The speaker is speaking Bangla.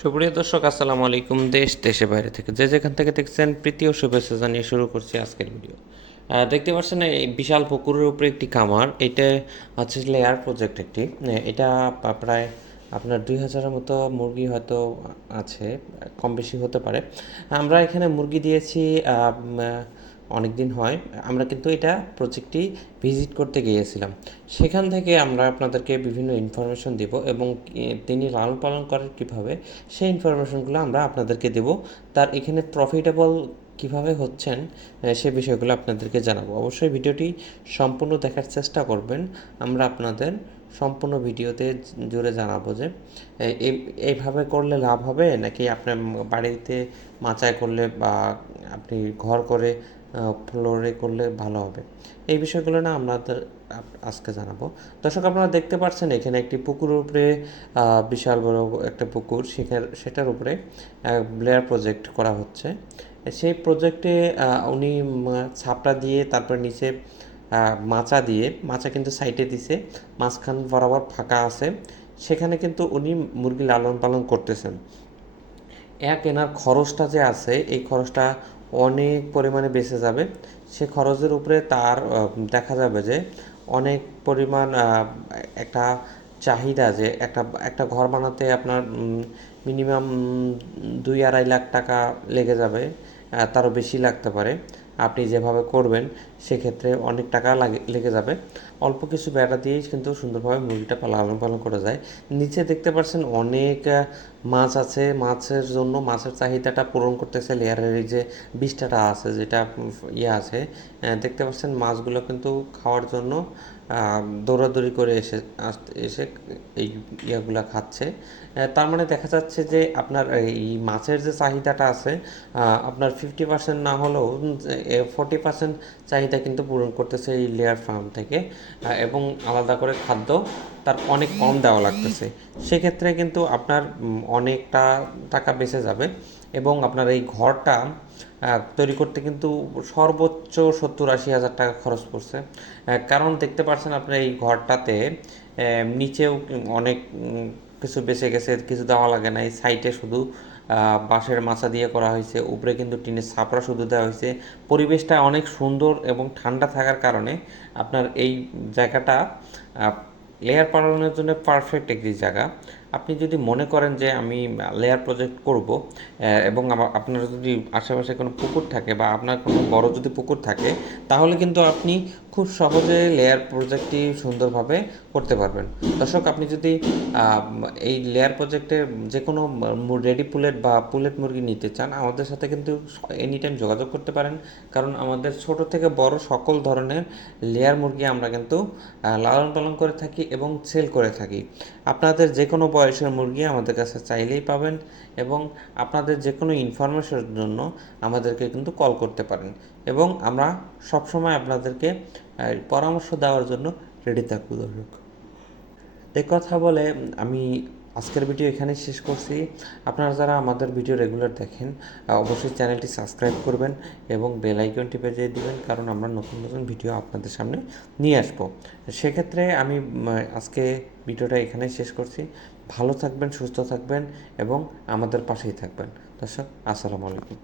সুপ্রিয় দর্শক, আসসালামু আলাইকুম। দেশ দেশে বাইরে থেকে যে যেখান থেকে দেখছেন, প্রীতি ও শুভেচ্ছা জানিয়ে শুরু করছি আজকের ভিডিও। দেখতে পাচ্ছেন এই বিশাল পুকুরের উপরে একটি কামার এটা হচ্ছে লেয়ার প্রজেক্ট একটি। এটা প্রায় আপনার দুই হাজারের মতো মুরগি হয়তো আছে, কম বেশি হতে পারে। আমরা এখানে মুরগি দিয়েছি অনেক দিন হয়, আমরা কিন্তু এটা প্রজেক্টটি ভিজিট করতে গিয়েছিলাম। সেখান থেকে আমরা আপনাদেরকে বিভিন্ন ইনফরমেশন দিব এবং তিনি লালন পালন করেন কীভাবে, সেই ইনফরমেশনগুলো আমরা আপনাদেরকে দেব। তার এখানে প্রফিটেবল কীভাবে হচ্ছেন সে বিষয়গুলো আপনাদেরকে জানাব। অবশ্যই ভিডিওটি সম্পূর্ণ দেখার চেষ্টা করবেন। আমরা আপনাদের সম্পূর্ণ ভিডিওতে জুড়ে জানাব যে এই- এইভাবে করলে লাভ হবে? নাকি আপনার বাড়িতে মাচায় করলে বা আপনি ঘর করে ফ্লোরে করলে ভালো হবে? এই বিষয়গুলো না আপনাদের আজকে জানাব। দর্শক, আপনারা দেখতে পাচ্ছেন এখানে একটি পুকুরের উপরে বিশাল বড় একটা পুকুর। সেখানে, সেটার উপরে ব্লেয়ার প্রজেক্ট করা হচ্ছে। সেই প্রজেক্টে উনি ছাপটা দিয়ে তারপর নিচে মাচা দিয়ে, মাচা কিন্তু সাইডে দিছে, মাঝখান বরাবর ফাঁকা আছে। সেখানে কিন্তু উনি মুরগি লালন পালন করতেছেন। এক এনার খরচটা যে আছে, এই খরচটা অনেক পরিমাণে বেঁচে যাবে। সে খরচের উপরে তার দেখা যাবে যে অনেক পরিমাণ একটা চাহিদা যে একটা একটা ঘর বানাতে আপনার মিনিমাম দুই আড়াই লাখ টাকা লেগে যাবে তারও বেশি লাগতে পারে। আপনি যেভাবে করবেন সেক্ষেত্রে অনেক টাকা লাগে, লেগে যাবে। অল্প কিছু বেড়া দিয়েই কিন্তু সুন্দরভাবে মুরগিটা লালন পালন করা যায়। নিচে দেখতে পাচ্ছেন অনেক মাছ আছে। মাছের জন্য, মাছের চাহিদাটা পূরণ করতেছে লেয়ারের এই যে বিষ্ঠাটা আছে, যেটা ইয়ে আছে। দেখতে পাচ্ছেন মাছগুলো কিন্তু খাওয়ার জন্য দৌড়াদৌড়ি করে এসে এসে এই ইয়াগুলা খাচ্ছে। তার মানে দেখা যাচ্ছে যে আপনার এই মাছের যে চাহিদাটা আছে আপনার ফিফটি পার্সেন্ট না হলেও ফোর্টি পার্সেন্ট চাহিদা কিন্তু পূরণ করতেছে এই লেয়ার ফার্ম থেকে এবং আলাদা করে খাদ্য তার অনেক কম দেওয়া লাগতেছে। সেক্ষেত্রে কিন্তু আপনার অনেকটা টাকা বেঁচে যাবে এবং আপনার এই ঘরটা তৈরি করতে কিন্তু সর্বোচ্চ সত্তর আশি হাজার টাকা খরচ পড়ছে। কারণ দেখতে পাচ্ছেন আপনার এই ঘরটাতে নিচেও অনেক কিছু বেঁচে গেছে, কিছু দেওয়া লাগে না এই সাইডে শুধু বাঁশের মাচা দিয়ে করা হয়েছে। উপরে কিন্তু টিনের ছাপড়া শুধু দেওয়া হয়েছে। পরিবেশটা অনেক সুন্দর এবং ঠান্ডা থাকার কারণে আপনার এই জায়গাটা লেয়ার পালনের জন্য পারফেক্ট একটি জায়গা। আপনি যদি মনে করেন যে আমি লেয়ার প্রজেক্ট করব এবং আপনার যদি আশেপাশে কোনো পুকুর থাকে বা আপনার কোনো বড় যদি পুকুর থাকে, তাহলে কিন্তু আপনি খুব সহজে লেয়ার প্রজেক্টটি সুন্দরভাবে করতে পারবেন। দর্শক, আপনি যদি এই লেয়ার প্রজেক্টের যে কোনো রেডি পুলেট বা পুলেট মুরগি নিতে চান, আমাদের সাথে কিন্তু এনি টাইম যোগাযোগ করতে পারেন। কারণ আমাদের ছোট থেকে বড় সকল ধরনের লেয়ার মুরগি আমরা কিন্তু লালন পালন করে থাকি এবং সেল করে থাকি। আপনাদের যে কোনো বয়সের মুরগি আমাদের কাছে চাইলেই পাবেন এবং আপনাদের যে কোনো ইনফরমেশনের জন্য আমাদেরকে কিন্তু কল করতে পারেন। এবং আমরা সবসময় আপনাদেরকে পরামর্শ দেওয়ার জন্য রেডি থাকব, দর্শক। কথা বলে আমি আজকের ভিডিও এখানেই শেষ করছি। আপনারা যারা আমাদের ভিডিও রেগুলার দেখেন অবশ্যই চ্যানেলটি সাবস্ক্রাইব করবেন এবং বেল আইকনটি বেজিয়ে দিবেন, কারণ আমরা নতুন নতুন ভিডিও আপনাদের সামনে নিয়ে আসব। সেক্ষেত্রে আমি আজকে ভিডিওটা এখানেই শেষ করছি। ভালো থাকবেন, সুস্থ থাকবেন এবং আমাদের পাশেই থাকবেন। দর্শক, আসসালামু আলাইকুম।